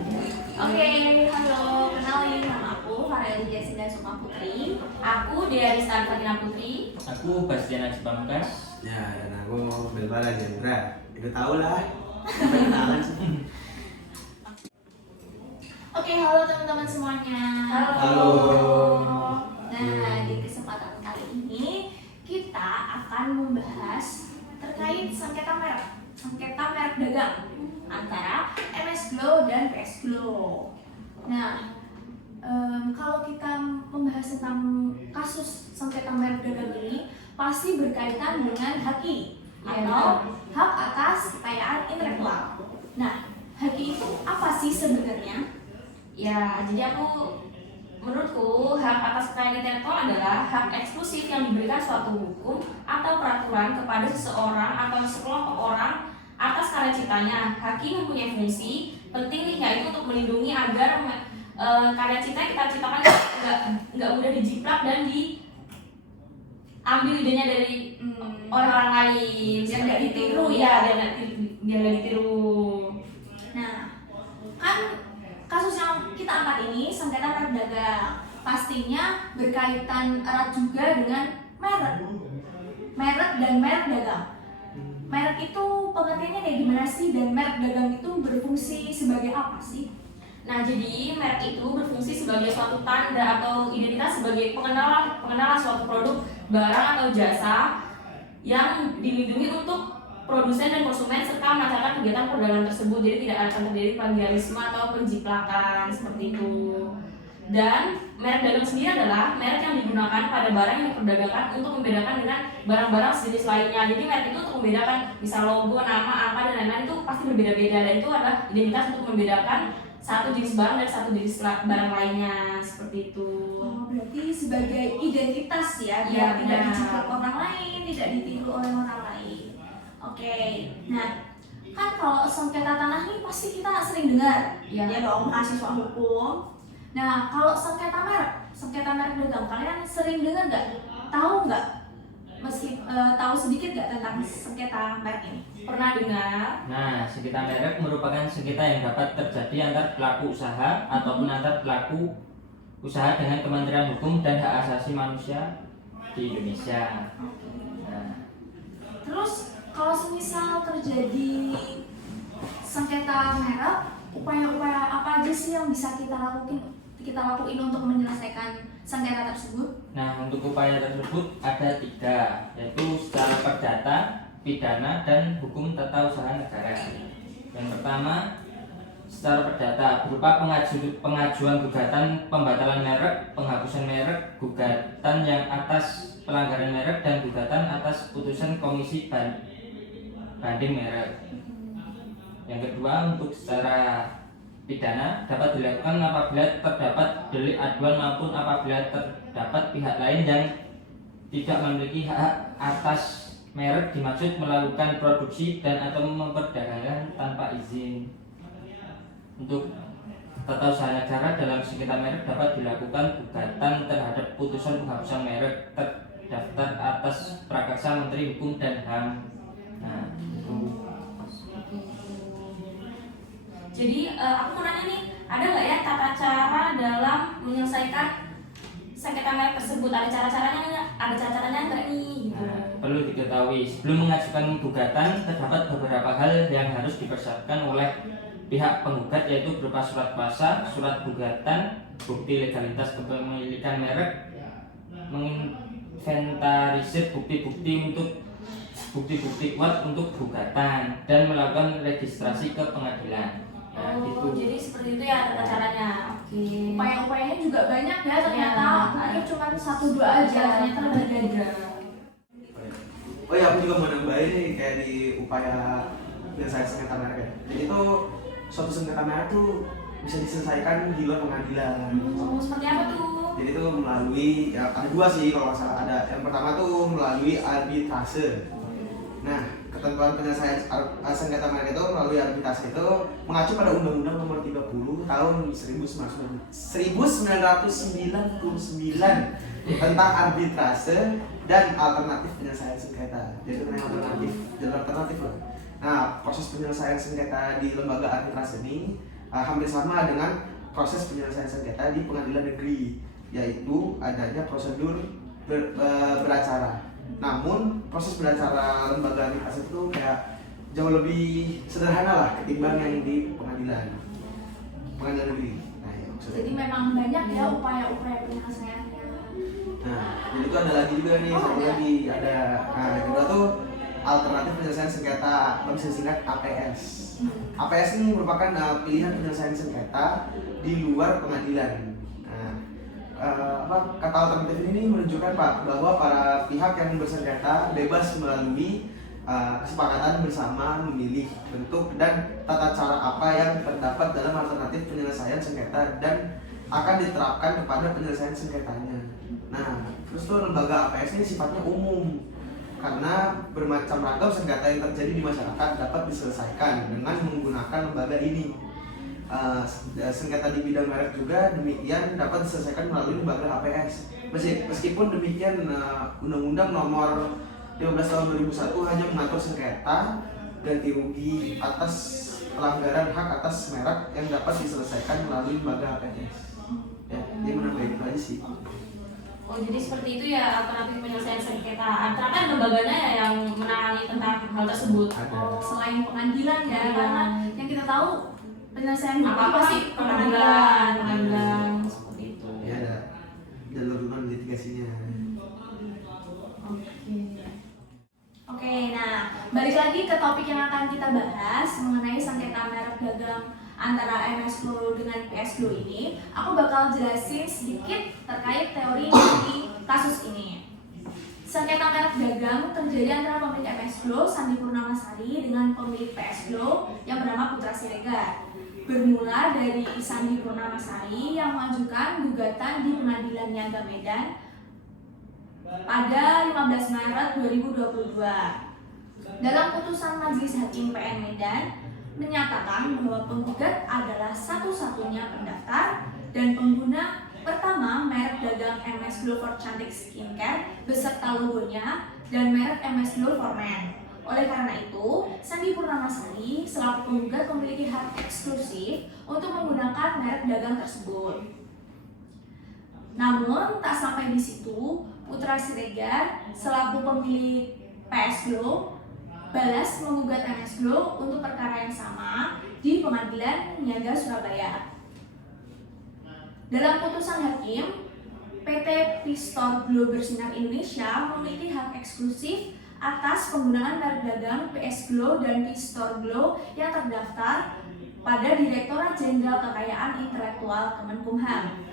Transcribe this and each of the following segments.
Oke, halo, kenalin nama aku Fareli Jasinda Sukma Putri. Aku dari Stan Fatina Putri. Aku Bastian Aji Pamungkas. Ya, dan aku Belbala Jendra. Itu tau lah. Kenalan sih. Oke, halo teman-teman semuanya. Halo. Nah, di kesempatan kali ini kita akan membahas terkait sengketa merek dagang antara MS Glow dan PS Glow. Nah, kalau kita membahas tentang kasus sengketa merek dagang ini pasti berkaitan dengan HAKI atau hak atas kekayaan intelektual. Nah, HAKI itu apa sih sebenarnya? Ya, jadi menurutku hak atas kekayaan intelektual adalah hak eksklusif yang diberikan suatu hukum atau peraturan kepada seseorang atau sekelompok orang atas karya ciptanya. HAKI mempunyai fungsi penting nih, yaitu untuk melindungi agar karya cipta yang kita ciptakan nggak mudah dijiplak dan diambil idenya dari orang lain, Biar nggak ditiru ya, biar nggak ditiru. Nah, kan kasus yang kita angkat ini sengketa merek dagang, pastinya berkaitan erat juga dengan merek dan merek dagang. Merek itu pengertiannya kayak gimana sih, dan merek dagang itu berfungsi sebagai apa sih? Nah, jadi merek itu berfungsi sebagai suatu tanda atau identitas sebagai pengenalan suatu produk, barang atau jasa yang dilindungi untuk produsen dan konsumen serta melancarkan kegiatan perdagangan tersebut. Jadi tidak akan terjadi plagiarisme atau penjiplakan seperti itu. Dan merek dagang sendiri adalah merek yang digunakan pada barang yang diperdagangkan untuk membedakan dengan barang-barang sejenis lainnya. Jadi merek itu untuk membedakan, misal logo, nama, angka, dan lain-lain itu pasti berbeda-beda, dan itu adalah identitas untuk membedakan satu jenis barang dari satu jenis barang lainnya, seperti itu. Oh, berarti sebagai identitas ya, biar Ya, tidak benar. dijiplak orang lain, tidak ditiru oleh orang lain. Oke, nah kan kalau sengketa tanah ini pasti kita sering dengar, Ya. ya dong, mahasiswa hukum. Nah, kalau sengketa merek dagang, kalian sering dengar nggak? Tahu nggak? Meski tahu sedikit nggak tentang sengketa merek ini? Pernah dengar? Nah, sengketa merek merupakan sengketa yang dapat terjadi antar pelaku usaha ataupun antar pelaku usaha dengan Kementerian Hukum dan Hak Asasi Manusia di Indonesia. Nah, Terus kalau semisal terjadi sengketa merek, upaya-upaya apa aja sih yang bisa kita lakuin untuk menyelesaikan sengketa tersebut? nah, untuk upaya tersebut ada 3, yaitu secara perdata, pidana, dan hukum tata usaha negara. Yang pertama, secara perdata berupa pengajuan gugatan pembatalan merek, penghapusan merek, gugatan yang atas pelanggaran merek, dan gugatan atas putusan komisi banding merek. Yang kedua, untuk secara pidana dapat dilakukan apabila terdapat delik aduan maupun apabila terdapat pihak lain yang tidak memiliki hak atas merek dimaksud melakukan produksi dan atau memperdagangkan tanpa izin. Untuk tata usaha negara dalam sengketa merek dapat dilakukan gugatan terhadap putusan penghapusan merek terdaftar atas Prakarsa Menteri Hukum dan HAM. Nah, itu. Jadi aku mau nanya nih, ada nggak ya tata cara dalam menyelesaikan sengketa merek tersebut? Ada cara-caranya nggak? Ada cara-caranya nggak nih? Gitu. Nah, perlu diketahui sebelum mengajukan gugatan terdapat beberapa hal yang harus dipersiapkan oleh pihak penggugat, yaitu berupa surat kuasa, surat gugatan, bukti legalitas kepemilikan merek, menginventarisir bukti-bukti kuat untuk gugatan, dan melakukan registrasi ke pengadilan. Nah, Oh, gitu. jadi seperti itu ya tata caranya. Oke. Upaya-upayanya juga banyak ya ternyata, Iya. mungkin cuma 1-2 aja, ternyata berbeda. Oh ya, aku juga mau nambahin nih kayak di upaya penyelesaian sengketa merek ya. Jadi itu suatu sengketa merek tuh bisa diselesaikan di luar pengadilan. Oh, seperti apa tuh? Jadi itu melalui, ya ada 2 sih kalau nggak salah. Ada yang pertama tuh melalui arbitrase. Nah, ketentuan penyelesaian sengketa merek itu melalui arbitrase itu mengacu pada Undang-Undang Nomor 30 Tahun 1999 tentang arbitrase dan alternatif penyelesaian sengketa. Jadi itu jalur alternatif loh. Nah, proses penyelesaian sengketa di lembaga arbitrase ini hampir sama dengan proses penyelesaian sengketa di pengadilan negeri, yaitu adanya prosedur beracara. Namun proses beracara lembaga arbitrase itu kayak jauh lebih sederhana lah ketimbang yang di pengadilan negeri. Nah, ya, Jadi memang banyak ya upaya-upaya penyelesaiannya. Nah, jadi itu ada lagi juga nih, satu lagi ada. Nah, yang kedua tuh alternatif penyelesaian sengketa atau bisa disingkat APS. APS ini merupakan pilihan penyelesaian sengketa di luar pengadilan. Nah, kata alternatif ini menunjukkan bahwa para pihak yang bersengketa bebas melalui kesepakatan bersama memilih bentuk dan tata cara apa yang terdapat dalam alternatif penyelesaian sengketa dan akan diterapkan kepada penyelesaian sengketanya. Nah, terus tuh lembaga APS ini sifatnya umum karena bermacam ragam sengketa yang terjadi di masyarakat dapat diselesaikan dengan menggunakan lembaga ini. Sengketa di bidang merek juga demikian dapat diselesaikan melalui lembaga APS. Meskipun demikian, Undang-Undang Nomor 15 Tahun 2001 hanya mengatur sengketa ganti rugi atas pelanggaran hak atas merek yang dapat diselesaikan melalui lembaga APS. Ya, dia menambah itu aja sih. Oh, jadi seperti itu ya alternatif penyelesaian sengketa. Ternyata ada lembaganya ya yang menangani tentang hal tersebut. Oh, selain pengadilan ya, karena yang kita tahu penyelesaian Apa sih pengadilan seperti itu. Ya, ada jalur non litigasinya. Oke, nah balik lagi ke topik yang akan kita bahas mengenai sengketa merek dagang antara MS Glow dengan PS Glow ini. Aku bakal jelasin sedikit terkait teori dari kasus ini. Sengketa merek dagang terjadi antara pemilik MS Glow Sandi Purnamasari dengan pemilik PS Glow yang bernama Putra Siregar. Bermula dari Sandi Purnamasari yang mengajukan gugatan di Pengadilan Niaga Medan pada 15 Maret 2022. Dalam putusan Majelis Hakim PN Medan menyatakan bahwa penggugat adalah satu-satunya pendaftar dan pengguna pertama merek dagang MS Glow for Cantik Skincare beserta logonya dan merek MS Glow for Men. Oleh karena itu, Sandi Purnamasari selaku penggugat memiliki hak eksklusif untuk menggunakan merek dagang tersebut. Namun, tak sampai di situ, Putra Siregar selaku pemilik PS Glow balas menggugat MS Glow untuk perkara yang sama di Pengadilan Niaga Surabaya. Dalam putusan hakim, PT Pistor Glow Bersinar Indonesia memiliki hak eksklusif atas penggunaan merek dagang PS Glow dan Pistor Glow yang terdaftar pada Direktorat Jenderal Kekayaan Intelektual Kemenkumham.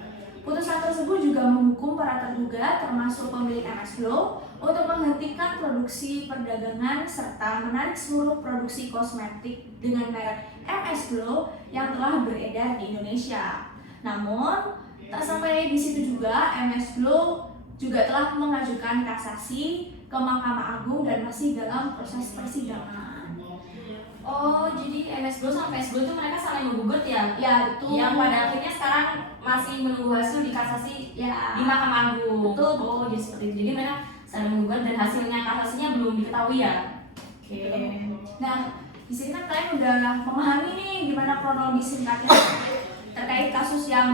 Putusan tersebut juga menghukum para terduga termasuk pemilik MS Glow untuk menghentikan produksi perdagangan serta menarik seluruh produksi kosmetik dengan merek MS Glow yang telah beredar di Indonesia. Namun, tak sampai di situ juga, MS Glow juga telah mengajukan kasasi ke Mahkamah Agung dan masih dalam proses persidangan. Oh, jadi MS Glow sama PS Glow itu mereka saling menggugat ya? Ya, betul. Yang pada akhirnya sekarang masih menunggu hasil di kasasi Ya, di Mahkamah Agung. Betul. Oh, jadi seperti itu. Jadi mereka saling menggugat dan hasilnya kasasinya belum diketahui ya? Oke. Nah, di sini kan kalian udah memahami nih gimana kronologi singkatnya terkait kasus yang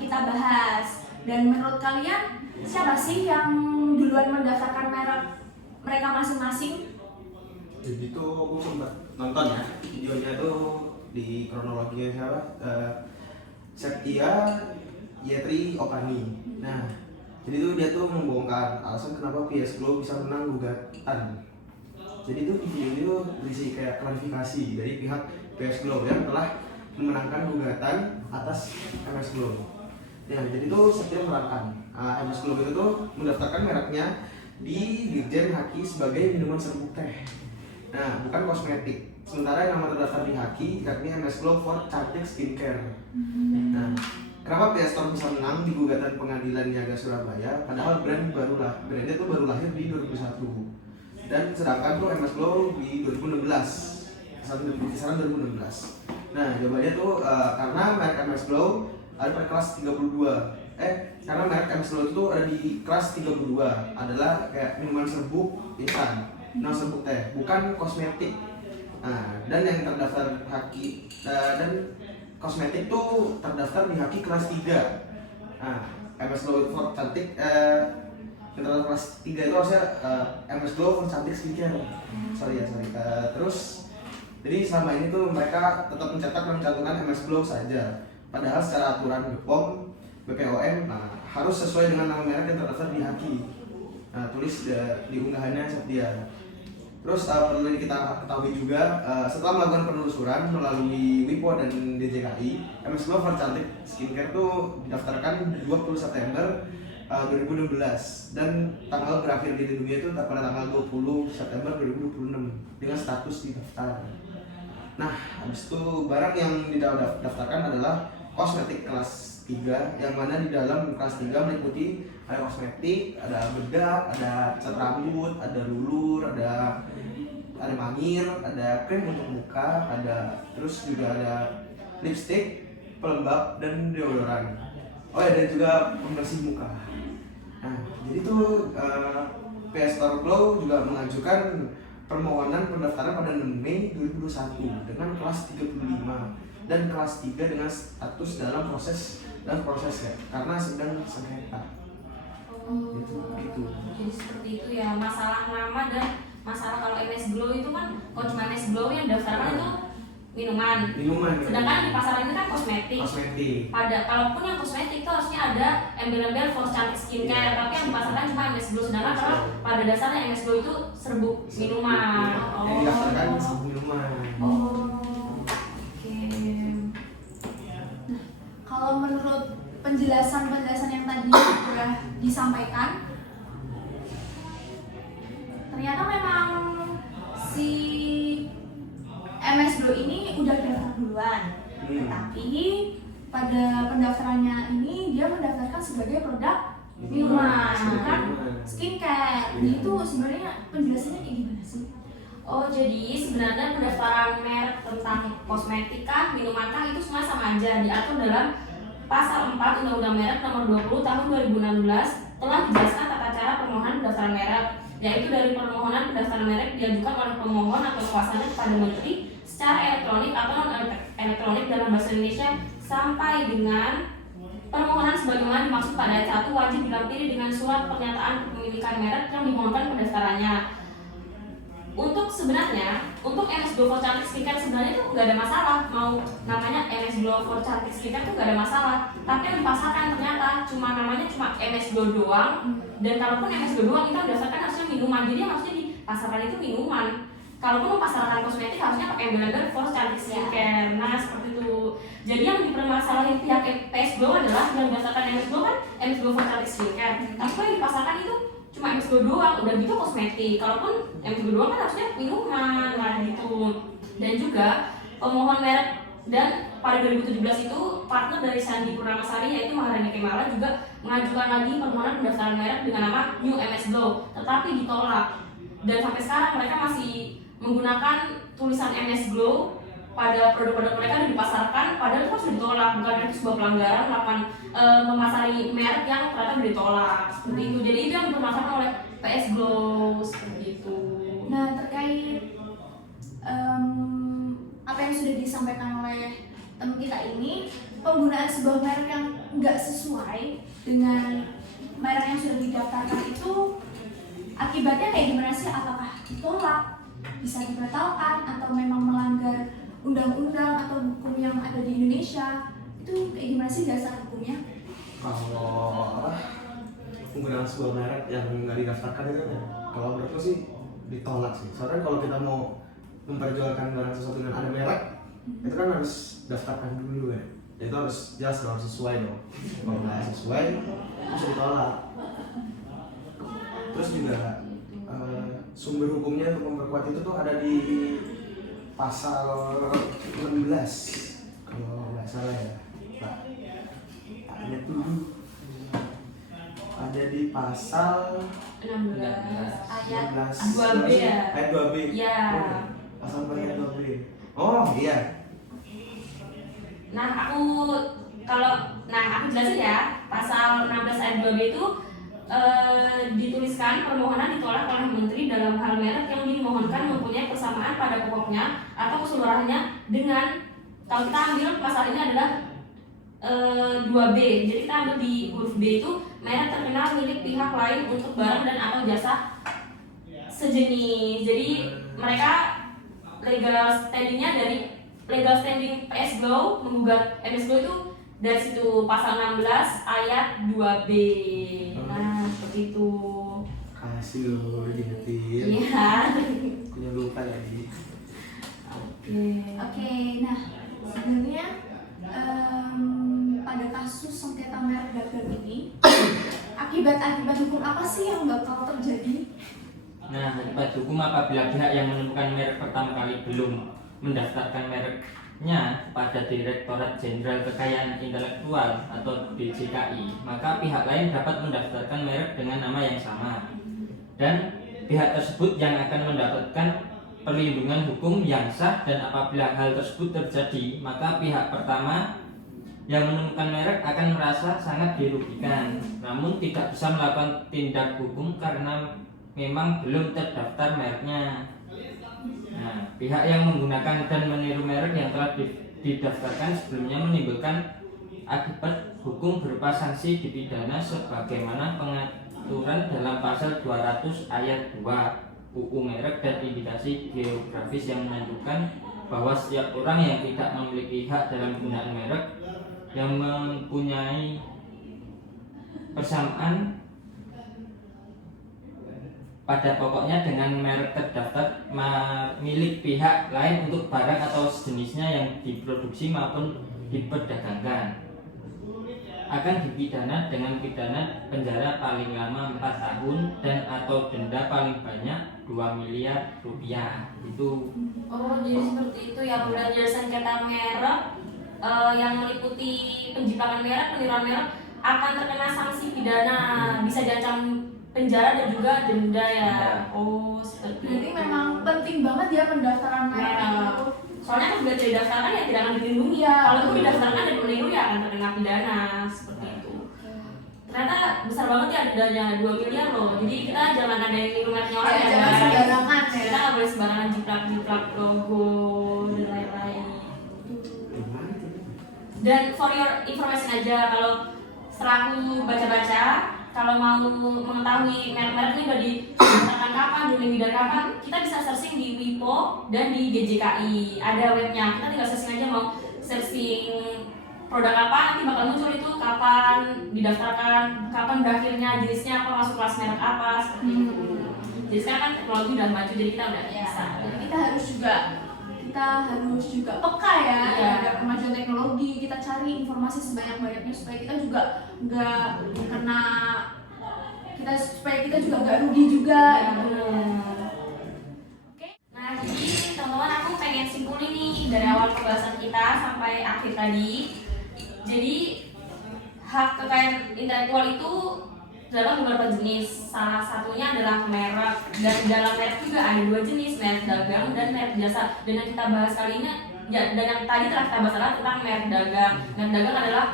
kita bahas. Dan menurut kalian siapa sih yang duluan mendaftarkan merek mereka masing-masing? Jadi itu aku sempat nonton ya videonya tuh di kronologinya siapa? Septia Yetri Opani. Nah, jadi tuh dia tuh membongkar alasan kenapa PS Glow bisa menang gugatan. Jadi tuh di video itu berisi kayak klarifikasi dari pihak PS Glow yang telah memenangkan gugatan atas MS Glow. Nah, jadi tuh Septia menerangkan MS Glow itu tuh mendaftarkan mereknya di Dirjen Haki sebagai minuman serbuk teh. Nah, bukan kosmetik. Sementara yang nama terdaftar di Haki yakni MS Glow for Cantik Skincare. Nah, kenapa PS Store bisa menang di gugatan Pengadilan Niaga Surabaya? Padahal brandnya tuh baru lahir di 2001. Dan sedangkan tuh MS Glow di 2016, kisaran 2016. Nah, jawabannya tuh karena merek MS Glow ada pada kelas 32. Karena merek MS Glow itu ada di kelas 32, adalah kayak minuman serbuk instan, minuman serbuk teh, bukan kosmetik. Nah, dan yang terdaftar Haki dan kosmetik tuh terdaftar di HAKI kelas 3. Nah, MS Glow for cantik terdaftar kelas 3 itu harusnya MS Glow for cantik skincare. Sorry. Terus jadi selama ini tuh mereka tetap mencetak dan mencantumkan MS Glow saja. Padahal secara aturan BPOM, BPOM harus sesuai dengan nama merek yang terdaftar di HAKI. Nah, tulis di unggahannya dia. Terus perlu kita ketahui juga setelah melakukan penelusuran melalui WIPO dan DJKI, MS Glow for Cantik Skincare tuh didaftarkan 20 September 2016 dan tanggal berakhir dilindungi itu pada tanggal 20 September 2026 dengan status didaftar. Nah, habis itu barang yang didaftarkan adalah kosmetik kelas 3, yang mana di dalam kelas 3 meliputi ada kosmetik, ada bedak, ada cat rambut, ada lulur, ada mangir, ada krim untuk muka, terus juga ada lipstick, pelembab, dan deodoran. Oh ya, dan juga pembersih muka. Nah, jadi tuh PS Store Glow juga mengajukan permohonan pendaftaran pada 6 Mei 2021 dengan kelas 35 dan kelas 3 dengan status dalam proses ya, karena sedang sengketa. Gitu. Jadi seperti itu ya, masalah nama dan masalah kalau MS Glow itu kan, kalau cuma MS Glow yang daftarkan itu minuman. Sedangkan di pasaran ini kan kosmetik. Kalaupun yang kosmetik itu harusnya ada embel-embel for cantik skincare, tapi yang dipasarkan cuma MS Glow. Sedangkan karena pada dasarnya MS Glow itu serbuk minuman. Yang didaftarkan serbuk minuman. Oke. Nah, kalau menurut penjelasan yang tadi sudah disampaikan, ternyata memang si MS Glow ini udah daftar duluan. Tapi pada pendaftarannya ini dia mendaftarkan sebagai produk minuman, bukan skincare. Itu sebenarnya penjelasannya kayak gimana sih? Oh, jadi sebenarnya pendaftaran merek tentang kosmetika, minuman itu semua sama aja, diatur dalam Pasal 4 Undang-Undang Merek Nomor 20 Tahun 2016 telah dijelaskan tata cara permohonan pendaftaran merek, yaitu dari permohonan pendaftaran merek diajukan oleh pemohon atau kuasanya kepada menteri secara elektronik atau non-elektronik dalam bahasa Indonesia sampai dengan permohonan sebagaimana dimaksud pada ayat 1 wajib dilampiri dengan surat pernyataan kepemilikan merek yang dimohonkan pendaftarannya. Untuk MS Glow for Cantik Skincare sebenarnya itu nggak ada masalah, mau namanya MS Glow for Cantik Skincare itu nggak ada masalah. Tapi yang dipasarkan ternyata namanya cuma MS Glow doang. Dan kalaupun MS Glow doang itu berdasarkan harusnya minuman, jadi yang harusnya dipasarkan itu minuman. Kalaupun mau pasarkan kosmetik harusnya pakai embel-embel for Cantik Skincare. Nah, seperti itu. Jadi yang dipermasalahin pihak PS Glow adalah yang berdasarkan MS Glow kan MS Glow for Cantik Skincare. Tapi yang dipasarkan itu cuma MS Glow doang, udah gitu kosmetik. Kalaupun MS Glow doang kan harusnya minuman, nah gitu. Dan juga pemohon merek dan pada 2017 itu partner dari Sandi Purnamasari yaitu Maharani Kemala juga mengajukan lagi permohonan pendaftaran merek dengan nama New MS Glow, tetapi ditolak. Dan sampai sekarang mereka masih menggunakan tulisan MS Glow pada produk-produk mereka yang dipasarkan, padahal itu sudah ditolak, bukan itu sebuah pelanggaran melakukan memasari merek yang ternyata sudah ditolak seperti itu. Jadi itu yang dipermasalahkan oleh PS Glow seperti itu. Nah, terkait apa yang sudah disampaikan oleh teman kita ini, penggunaan sebuah merek yang nggak sesuai dengan merek yang sudah didaftarkan itu akibatnya kayak gimana sih? Apakah ditolak, bisa dibatalkan, atau memang melanggar undang-undang atau hukum yang ada di Indonesia? Itu kayak gimana sih dasar hukumnya? Kalau penggunaan sebuah merek yang nggak didaftarkan itu ya, kalau menurutku sih ditolak sih. Soalnya kalau kita mau memperjualkan barang sesuatu dengan ada merek, itu kan harus daftarkan dulu ya. Itu harus jelas, harus sesuai dong. Kalau nggak sesuai, bisa ditolak. Terus juga sumber hukumnya untuk memperkuat itu tuh ada di pasal 16 kalau nggak salah ya. Nah, ada tuh ada di pasal 16 ayat 2B ya. Ayat 2B. Ya. Pasal ayat 2B. Oh iya. Aku jelasin ya. Pasal 16 ayat 2B itu dituliskan permohonan ditolak oleh menteri dalam hal merek yang dimohonkan mempunyai persamaan pada pokoknya atau keseluruhannya dengan kalau kita ambil masalah ini adalah 2B. Jadi kita ambil di huruf B itu merek terkenal milik pihak lain untuk barang dan atau jasa sejenis. Jadi mereka legal standing PS Glow menggugat MS Glow itu dari situ pasal 16 ayat 2B. Nah, seperti itu. Kasih loh diingetin. Iya. Punya lupa lagi. Oke, nah sebenarnya pada kasus sengketa merek dagang ini akibat-akibat hukum apa sih yang bakal terjadi? Nah, akibat hukum apabila pihak yang menemukan merek pertama kali belum mendaftarkan mereknya pada Direktorat Jenderal Kekayaan Intelektual atau DJKI, maka pihak lain dapat mendaftarkan merek dengan nama yang sama. Dan pihak tersebut yang akan mendapatkan perlindungan hukum yang sah, dan apabila hal tersebut terjadi, maka pihak pertama yang menemukan merek akan merasa sangat dirugikan, namun tidak bisa melakukan tindak hukum karena memang belum terdaftar mereknya. Nah, pihak yang menggunakan dan meniru merek yang telah didaftarkan sebelumnya menimbulkan akibat hukum berupa sanksi dipidana sebagaimana pengaturan dalam pasal 200 ayat 2 UU Merek dan Indikasi Geografis yang menentukan bahwa setiap orang yang tidak memiliki hak dalam penggunaan merek yang mempunyai persamaan pada pokoknya dengan merek terdaftar milik pihak lain untuk barang atau sejenisnya yang diproduksi maupun diperdagangkan akan dipidana dengan pidana penjara paling lama 4 tahun dan atau denda paling banyak 2 miliar rupiah. Itu. Oh, jadi seperti itu ya. Belajar sengketa merek yang meliputi penjiplakan merek, peniruan merek akan terkena sanksi pidana, bisa diancam penjara dan juga denda ya. Oh, seperti Jadi itu. memang penting banget ya pendaftaran merek itu. Soalnya apabila tidak didaftarkan ya tidak akan dilindungi. Iya. Kalau itu didaftarkan dan meniru ya akan terkena pidana seperti itu. Ternyata besar banget ya dendanya 2 miliar loh. Jadi kita jangan ada yang niru mereknya orang Ya, ya. jangan guys. sembarangan ya. Kita nggak boleh sembarangan jiplak logo dan lain-lain. Dan for your information aja, kalau setelah aku baca-baca, kalau mau mengetahui merek-merek ini udah didaftarkan kapan, dilindungi dari kapan, kita bisa searching di WIPO dan di DJKI. Ada webnya, kita tinggal searching aja, mau searching produk apa, nanti bakal muncul itu kapan didaftarkan, kapan berakhirnya, jenisnya apa, masuk kelas merek apa, seperti itu. Jadi sekarang kan teknologi udah maju, jadi kita udah Ya, bisa. jadi kita harus juga peka ya Iya. terhadap kemajuan teknologi. Kita cari informasi sebanyak-banyaknya supaya kita juga nggak kena supaya kita juga nggak rugi juga. Ya, gitu. bener. Oke. Nah, jadi teman-teman aku pengen simpulin nih dari awal pembahasan kita sampai akhir tadi. Jadi hak kekayaan intelektual itu dalam beberapa jenis. Salah satunya adalah merek, dan dalam merek juga ada 2 jenis, merek dagang dan merek jasa. Dan yang kita bahas kali ini ya, dan yang tadi telah kita bahas adalah tentang merek dagang. Merek dagang adalah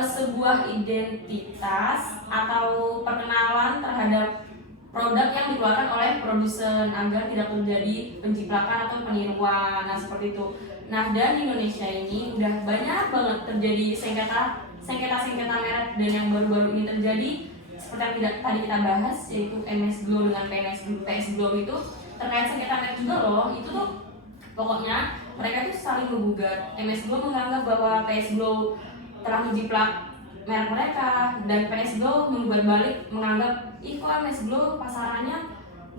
sebuah identitas atau perkenalan terhadap produk yang dikeluarkan oleh produsen agar tidak terjadi penjiplakan atau peniruan. Nah, seperti itu. Nah, dan di Indonesia ini udah banyak banget terjadi sengketa merek, dan yang baru-baru ini terjadi seperti yang tadi kita bahas, yaitu MS Glow dengan PS Glow itu terkait sengketa merek juga loh. Itu tuh pokoknya mereka tuh saling menggugat. MS Glow menganggap bahwa PS Glow telah menjiplak merek mereka, dan PS Glow menggugat balik menganggap kok MS Glow pasarannya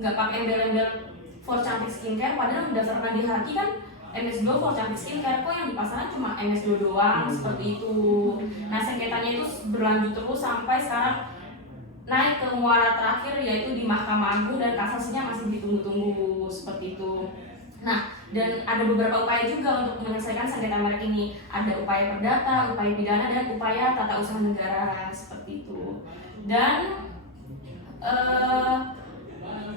nggak pakai embel-embel for cantik skincare, padahal berdasarkan di haki kan MS Glow for cantik skincare, kok yang di pasaran cuma MS Glow doang, seperti itu. Nah, sengketanya itu berlanjut terus sampai sekarang naik ke muara terakhir, yaitu di Mahkamah Agung, dan kasasinya masih ditunggu-tunggu, seperti itu. Nah, dan ada beberapa upaya juga untuk menyelesaikan sengketa merek ini. Ada upaya perdata, upaya pidana, dan upaya tata usaha negara, seperti itu. Dan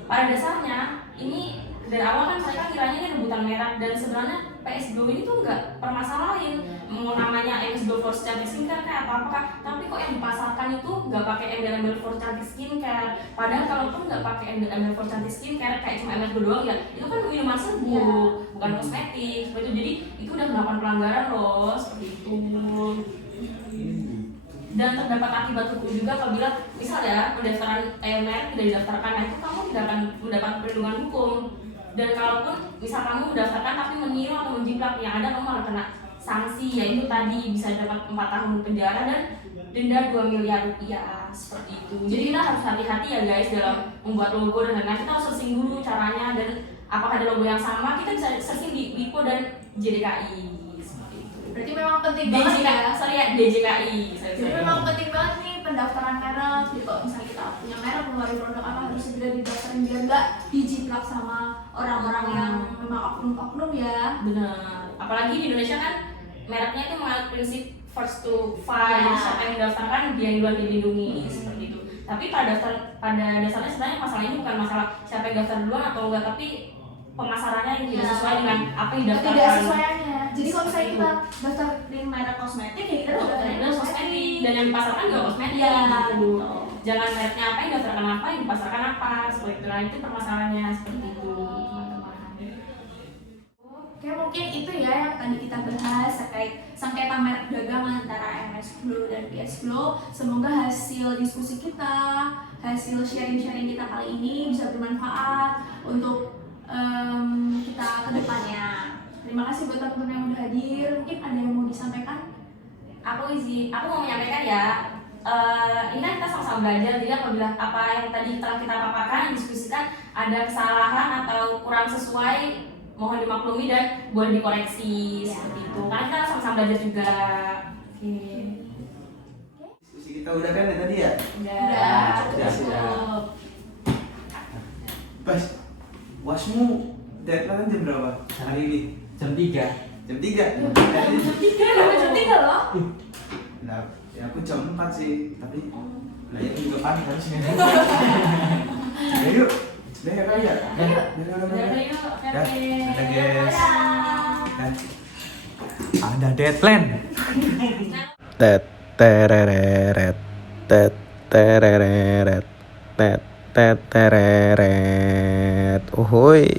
pada dasarnya ini dari awal kan mereka kiranya ini rebutan merek, dan sebenarnya PS Glow ini tuh nggak permasalahin mau namanya MS Glow eligible for cantik skincare kayak apakah, tapi kok yang dipasarkan itu nggak pakai embel-embel for cantik skincare, padahal kalaupun nggak pakai embel-embel for cantik skincare kayak cuma MS doang ya, itu kan minuman serbuk, bukan kosmetik, seperti itu. Jadi itu udah melakukan pelanggaran loh, seperti itu. Dan terdapat akibat hukum juga apabila misalnya pendaftaran merek tidak didaftarkan, nah itu kamu tidak akan mendapat perlindungan hukum. Dan kalaupun misal kamu mendaftarkan tapi meniru atau menjiplak, yang ada kamu malah kena sanksi, yaitu tadi bisa dapat 4 tahun penjara dan denda 2 miliar rupiah, seperti itu. Jadi kita harus hati-hati ya guys dalam membuat logo dan lain-lain. Kita harus searching dulu caranya dan apakah ada logo yang sama, kita bisa searching di WIPO dan JDKI. Berarti memang penting banget ya. Sorry ya, DJKI. Jadi memang penting banget nih pendaftaran merek. Jadi kalau misalnya kita punya merek, mengeluarkan produk apa, harus segera didaftarin biar nggak dijiplak sama orang-orang yang memang oknum-oknum ya. Benar. Apalagi di Indonesia kan mereknya itu menganut prinsip first to file. Siapa yang mendaftarkan dia yang duluan dilindungi, seperti itu. Tapi pada dasarnya sebenarnya masalah ini bukan masalah siapa yang daftar duluan atau enggak, tapi pemasarannya yang tidak sesuai dengan apa yang didaftarkan. Tidak sesuaiannya. Jadi kalau misalnya kita daftar di merek kosmetik ya kita daftarin kosmetik dan yang dipasarkan juga kosmetik. Ya, gitu. Jangan mereknya apa yang didaftarkan apa, yang dipasarkan apa, seperti itu. Nah, itu permasalahannya seperti itu, teman-teman. Oke, mungkin itu ya yang tadi kita bahas terkait sengketa merek dagang antara MS Glow dan PS Glow. Semoga hasil diskusi kita, hasil sharing-sharing kita kali ini bisa bermanfaat untuk kita ke depannya. Terima kasih buat teman-teman yang udah hadir. Mungkin ada yang mau disampaikan? Aku mau menyampaikan ya. Ini kan kita sama-sama belajar, jadi apabila apa yang tadi telah kita paparkan, diskusikan, ada kesalahan atau kurang sesuai, mohon dimaklumi dan boleh dikoreksi, seperti itu. Karena kita sama-sama belajar juga. Oke. Diskusi kita udah kan ya tadi ya? Udah, Udah. cukup. Bas, wasmu deadline jam berapa hari ini? Jam 3. Jam 3? Kenapa jam 3 loh? Nah, ya aku jam 4 sih, tapi nah ya juga kan harusnya. Ya yuk, sudah ya kali ya? Udah, Ada guys. Dan Ada deadline. Tet tereret tet tereret tet tet tereret. Uhuy.